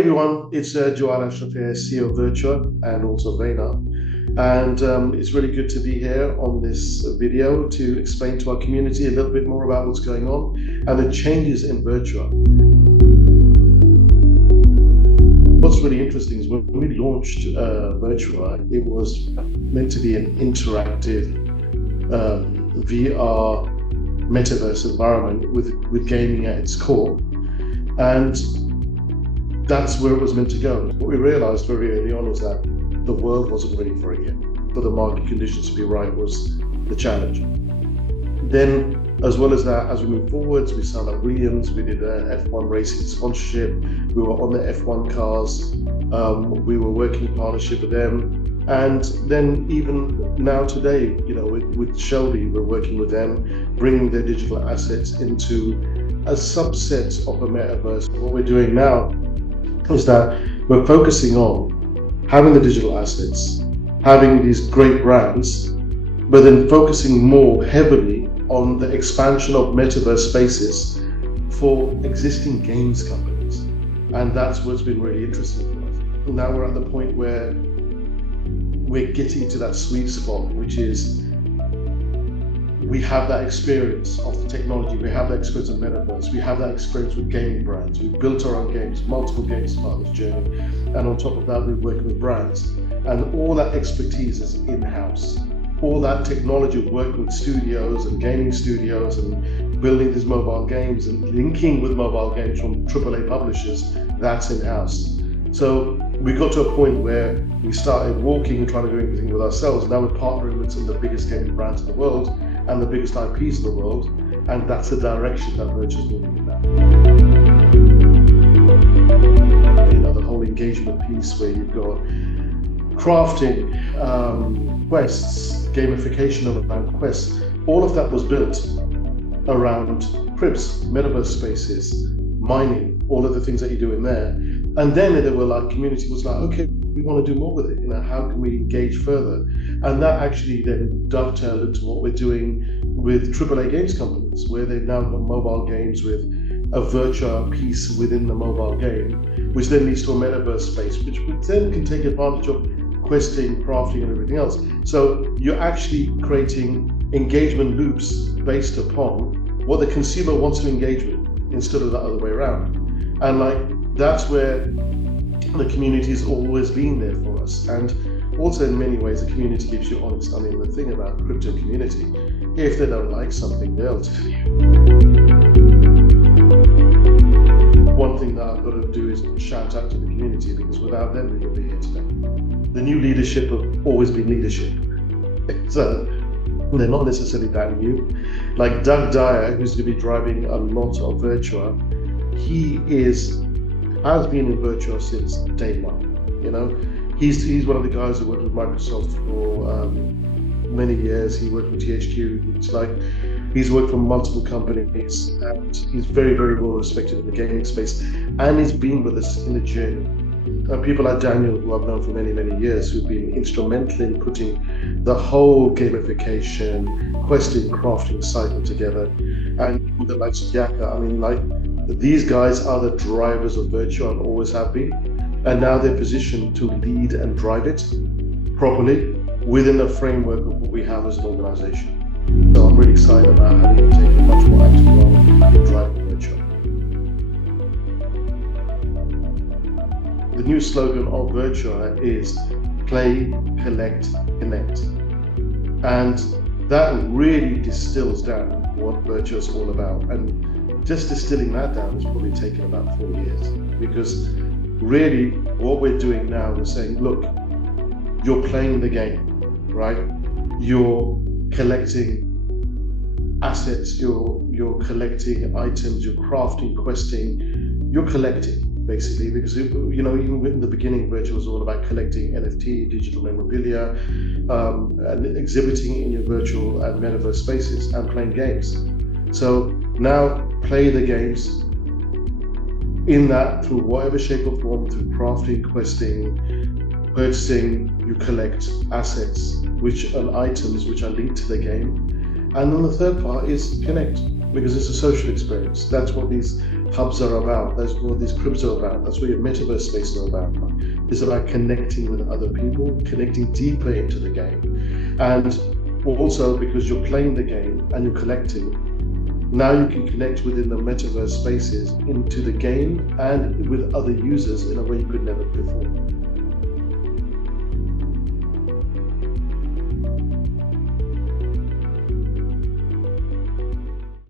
everyone, it's Jawad Ashraf here, CEO of Virtua and also Vena. And it's really good to be here on this video to explain to our community a little bit more about what's going on and the changes in Virtua. What's really interesting is when we launched Virtua, it was meant to be an interactive VR metaverse environment with gaming at its core. And that's where it was meant to go. What we realized very early on was that the world wasn't ready for it yet. For the market conditions to be right was the challenge. Then, as well as that, as we moved forwards, we signed up Williams, we did F1 racing sponsorship, we were on the F1 cars, we were working in partnership with them. And then even now today, with Shelby, we're working with them, bringing their digital assets into a subset of the metaverse. What we're doing now is that we're focusing on having the digital assets, having these great brands, but then focusing more heavily on the expansion of metaverse spaces for existing games companies. And that's what's been really interesting for us. Now we're at the point where we're getting to that sweet spot, which is we have that experience of the technology, we have that experience of metaverse, we have that experience with gaming brands. We've built our own games, multiple games as part of this journey. And on top of that, we're working with brands. And all that expertise is in-house. All that technology of working with studios and gaming studios and building these mobile games and linking with mobile games from AAA publishers, that's in-house. So we got to a point where we started walking and trying to do everything with ourselves. Now we're partnering with some of the biggest gaming brands in the world and the biggest IPs in the world, and that's the direction that Virtua's moving in now. The whole engagement piece where you've got crafting, quests, gamification around quests, all of that was built around cribs, metaverse spaces, mining, all of the things that you do in there. And then they were like, community was like, okay, we want to do more with it. How can we engage further? And that actually then dovetailed into what we're doing with AAA games companies, where they've now got mobile games with a Virtua piece within the mobile game, which then leads to a metaverse space, which then can take advantage of questing, crafting, and everything else. So you're actually creating engagement loops based upon what the consumer wants to engage with, instead of the other way around. And that's where the community has always been there for us. And also in many ways, the community gives you honest. The thing about crypto community, if they don't like something, they'll tell you. One thing that I've got to do is shout out to the community, because without them, we wouldn't be here today. The new leadership have always been leadership. So they're not necessarily that new. Like Doug Dyer, who's going to be driving a lot of Virtua, he has been in Virtua since day one. He's one of the guys who worked with Microsoft for many years. He worked with THQ. It's like he's worked for multiple companies, and he's very, very well respected in the gaming space. And he's been with us in the journey. People like Daniel, who I've known for many, many years, who've been instrumental in putting the whole gamification, questing, crafting cycle together. And with the likes of Yaka, these guys are the drivers of Virtua and always have been. And now they're positioned to lead and drive it properly within the framework of what we have as an organization. So I'm really excited about having to take a much more active role in driving Virtua. The new slogan of Virtua is play, collect, connect. And that really distills down what Virtua is all about. And just distilling that down has probably taken about 4 years, because really what we're doing now is saying, look, you're playing the game, right? You're collecting assets, you're collecting items, you're crafting, questing, you're collecting basically, because even in the beginning, Virtua was all about collecting NFT, digital memorabilia, and exhibiting in your virtual and metaverse spaces and playing games. So now play the games in that through whatever shape or form, through crafting, questing, purchasing, you collect assets, which are items which are linked to the game. And then the third part is connect, because it's a social experience. That's what these hubs are about. That's what these cribs are about. That's what your metaverse spaces are about. It's about connecting with other people, connecting deeper into the game. And also, because you're playing the game and you're collecting, now you can connect within the metaverse spaces into the game and with other users in a way you could never before.